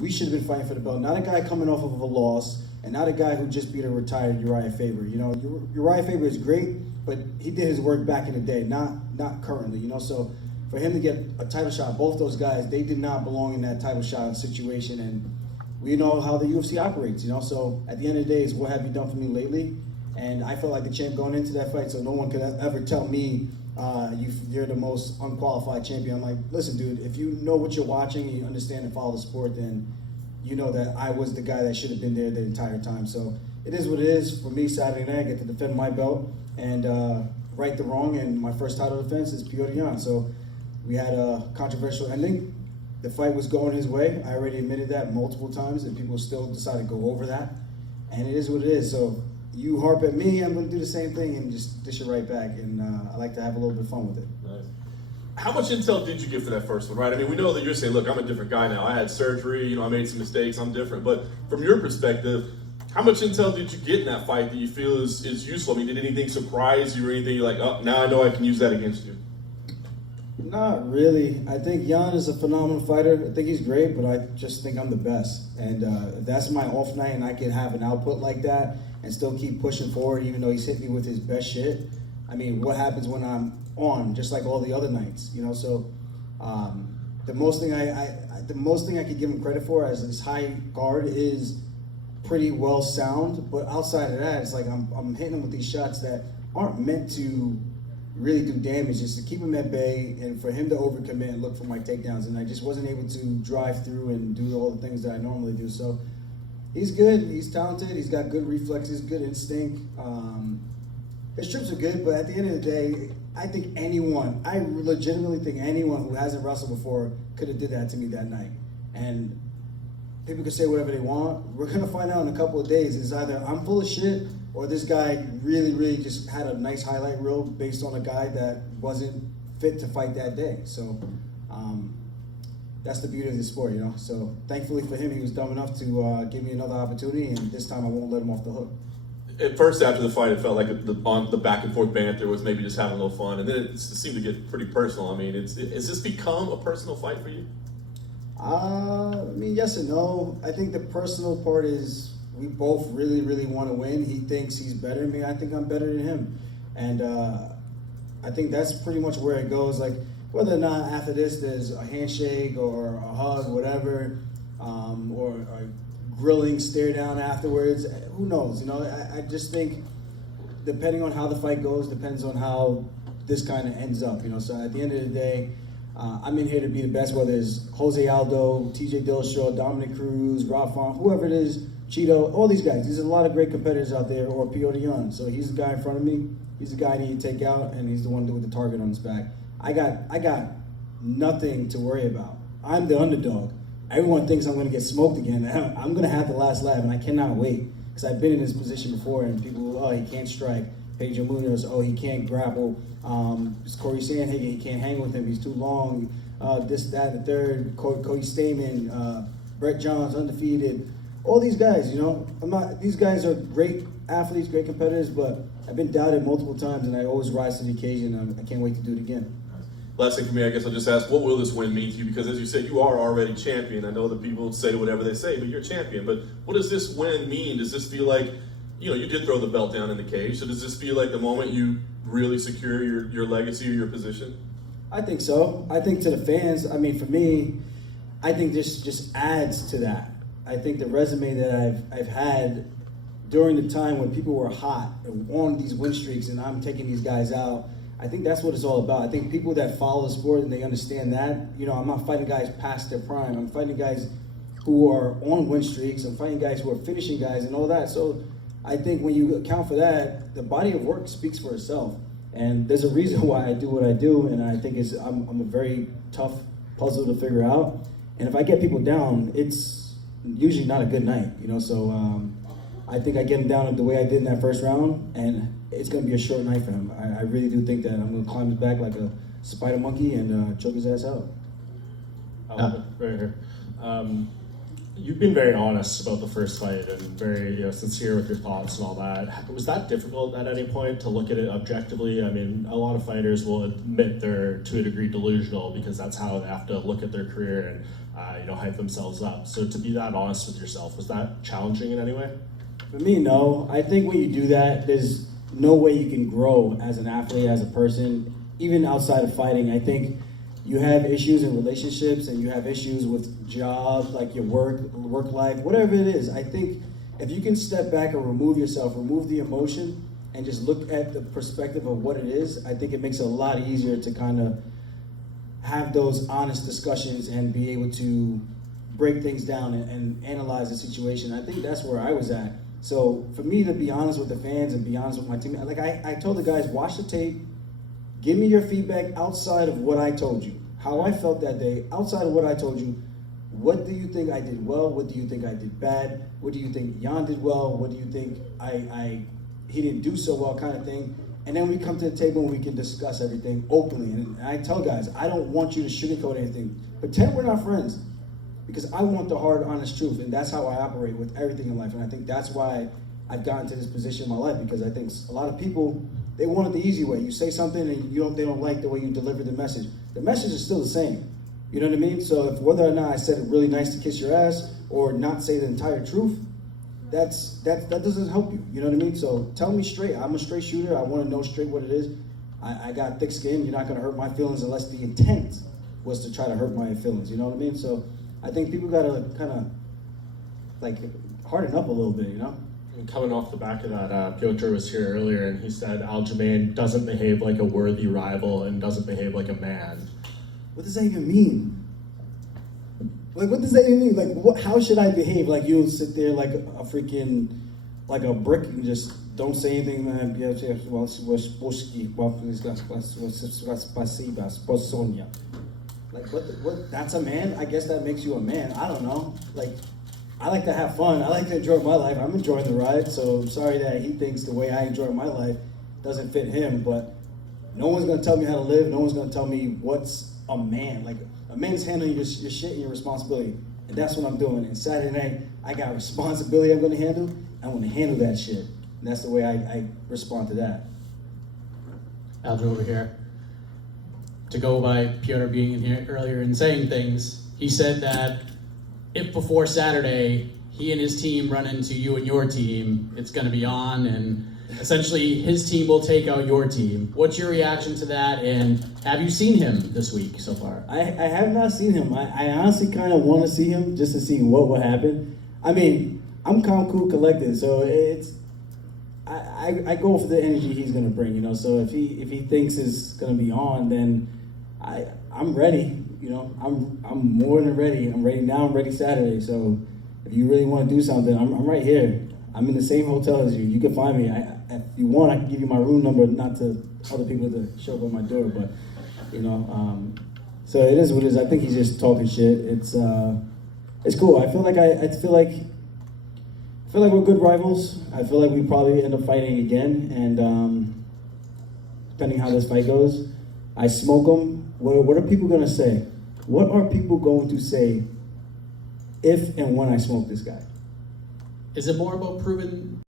We should have been fighting for the belt. Not a guy coming off of a loss, and not a guy who just beat a retired Uriah Faber. You know, Uriah Faber is great, but he did his work back in the day, not currently. You know, so for him to get a title shot, both those guys, they did not belong in that title shot situation, and we know how the UFC operates. You know, so at the end of the day, it's what have you done for me lately? And I felt like the champ going into that fight, so no one could ever tell me you're the most unqualified champion. I'm like, listen, dude, if you know what you're watching and you understand and follow the sport, then you know that I was the guy that should have been there the entire time. So it is what it is. For me, Saturday night, I get to defend my belt and right the wrong, and my first title defense is Petr Yan. So we had a controversial ending. The fight was going his way. I already admitted that multiple times, and people still decided to go over that. And it is what it is. So you harp at me, I'm going to do the same thing and just dish it right back. And I like to have a little bit of fun with it. Nice. How much intel did you get for that first one, right? I mean, we know that you're saying, look, I'm a different guy now. I had surgery, you know, I made some mistakes, I'm different. But from your perspective, how much intel did you get in that fight that you feel is useful? I mean, did anything surprise you or anything you're like, oh, now I know I can use that against you? Not really. I think Yan is a phenomenal fighter. I think he's great, but I just think I'm the best. And if that's my off night and I can have an output like that and still keep pushing forward, even though he's hit me with his best shit, I mean, what happens when I'm on, just like all the other nights, you know? So the most thing I could give him credit for as his high guard is pretty well sound, but outside of that, it's like I'm hitting him with these shots that aren't meant to really do damage, just to keep him at bay and for him to overcommit and look for my takedowns, and I just wasn't able to drive through and do all the things that I normally do. So he's good, he's talented, he's got good reflexes, good instinct. His trips are good, but at the end of the day, I legitimately think anyone who hasn't wrestled before could have did that to me that night. And people can say whatever they want. We're gonna find out in a couple of days. It's either I'm full of shit or this guy really, really just had a nice highlight reel based on a guy that wasn't fit to fight that day. So that's the beauty of the sport, you know? So thankfully for him, he was dumb enough to give me another opportunity, and this time I won't let him off the hook. At first, after the fight, it felt like the back and forth banter was maybe just having a little fun, and then it seemed to get pretty personal. I mean, has this become a personal fight for you? I mean, yes and no. I think the personal part is we both really, really want to win. He thinks he's better than me. I think I'm better than him. And I think that's pretty much where it goes. Like, whether or not after this there's a handshake or a hug, whatever, or a grilling stare down afterwards, who knows? You know, I just think depending on how the fight goes, depends on how this kind of ends up. You know, so at the end of the day, I'm in here to be the best, whether it's Jose Aldo, TJ Dillashaw, Dominic Cruz, Rob Font, whoever it is, Cheeto, all these guys. There's a lot of great competitors out there, or Petr Yan. So he's the guy in front of me. He's the guy I need to take out, and he's the one with the target on his back. I got nothing to worry about. I'm the underdog. Everyone thinks I'm going to get smoked again. I'm going to have the last laugh, and I cannot wait, because I've been in this position before, and people, oh, he can't strike. Pedro Munoz, oh, he can't grapple. Corey Sandhagen, he can't hang with him. He's too long. This, that, the third. Cody Stamen, Brett Johns, undefeated. All these guys, you know, these guys are great athletes, great competitors, but I've been doubted multiple times, and I always rise to the occasion. I can't wait to do it again. Last thing for me, I guess I'll just ask, what will this win mean to you? Because as you said, you are already champion. I know that people say whatever they say, but you're champion. But what does this win mean? Does this feel like, you know, you did throw the belt down in the cage, so does this feel like the moment you really secure your legacy or your position? I think so. I think to the fans, I mean, for me, I think this just adds to that. I think the resume that I've had during the time when people were hot and on these win streaks and I'm taking these guys out, I think that's what it's all about. I think people that follow the sport and they understand that, you know, I'm not fighting guys past their prime. I'm fighting guys who are on win streaks. I'm fighting guys who are finishing guys and all that. So I think when you account for that, the body of work speaks for itself. And there's a reason why I do what I do, and I think I'm a very tough puzzle to figure out. And if I get people down, it's usually not a good night, you know. So I think I get him down the way I did in that first round, and it's going to be a short night for him. I really do think that I'm going to climb his back like a spider monkey and choke his ass out. Right here. You've been very honest about the first fight and very sincere with your thoughts and all that. Was that difficult at any point to look at it objectively? I mean, a lot of fighters will admit they're to a degree delusional because that's how they have to look at their career. And hype themselves up. So to be that honest with yourself, was that challenging in any way? For me, no. I think when you do that, there's no way you can grow as an athlete, as a person, even outside of fighting. I think you have issues in relationships and you have issues with job, like your work life, whatever it is. I think if you can step back and remove yourself, remove the emotion, and just look at the perspective of what it is, I think it makes it a lot easier to kind of have those honest discussions and be able to break things down and analyze the situation. I think that's where I was at. So for me to be honest with the fans and be honest with my team, like I told the guys, watch the tape, give me your feedback outside of what I told you, how I felt that day, outside of what I told you. What do you think I did well? What do you think I did bad? What do you think Yan did well? What do you think he didn't do so well, kind of thing? And then we come to the table and we can discuss everything openly. And I tell guys, I don't want you to sugarcoat anything. Pretend we're not friends, because I want the hard, honest truth, and that's how I operate with everything in life. And I think that's why I've gotten to this position in my life, because I think a lot of people, they want it the easy way. You say something and they don't like the way you deliver the message. The message is still the same. You know what I mean? So if whether or not I said it really nice to kiss your ass or not say the entire truth, that doesn't help you. You know what I mean? So tell me straight. I'm a straight shooter. I want to know straight what it is. I got thick skin. You're not going to hurt my feelings unless the intent was to try to hurt my feelings. You know what I mean? So I think people got to kind of like harden up a little bit, you know? And coming off the back of that, Petr was here earlier and he said Aljamain doesn't behave like a worthy rival and doesn't behave like a man. What does that even mean? Like, what does that even mean? Like, how should I behave? Like, you'll sit there like a freaking, like a brick and just don't say anything, man. Like, what, that's a man? I guess that makes you a man. I don't know. Like, I like to have fun. I like to enjoy my life. I'm enjoying the ride, so I'm sorry that he thinks the way I enjoy my life doesn't fit him, but no one's gonna tell me how to live. No one's gonna tell me what's a man. Like, a man's handling your shit and your responsibility, and that's what I'm doing. And Saturday night, I got responsibility I'm gonna handle. I'm gonna handle that shit, and that's the way I respond to that. Aljo over here. To go by Petr being in here earlier and saying things, he said that if before Saturday he and his team run into you and your team, it's going to be on, and essentially his team will take out your team. What's your reaction to that, and have you seen him this week so far? I have not seen him. I honestly kind of want to see him just to see what would happen. I mean, I'm calm, cool, collected, so it's I go for the energy he's gonna bring, you know. So if he thinks it's gonna be on, then I'm ready. You know, I'm more than ready. I'm ready now. I'm ready Saturday. So if you really want to do something, I'm right here. I'm in the same hotel as you. You can find me. If you want, I can give you my room number, not to other people to show up at my door, but you know. So it is what it is. I think he's just talking shit. It's cool. I feel like we're good rivals. I feel like we probably end up fighting again, and depending how this fight goes, I smoke him. What are people gonna say? What are people going to say if and when I smoke this guy? Is it more about proving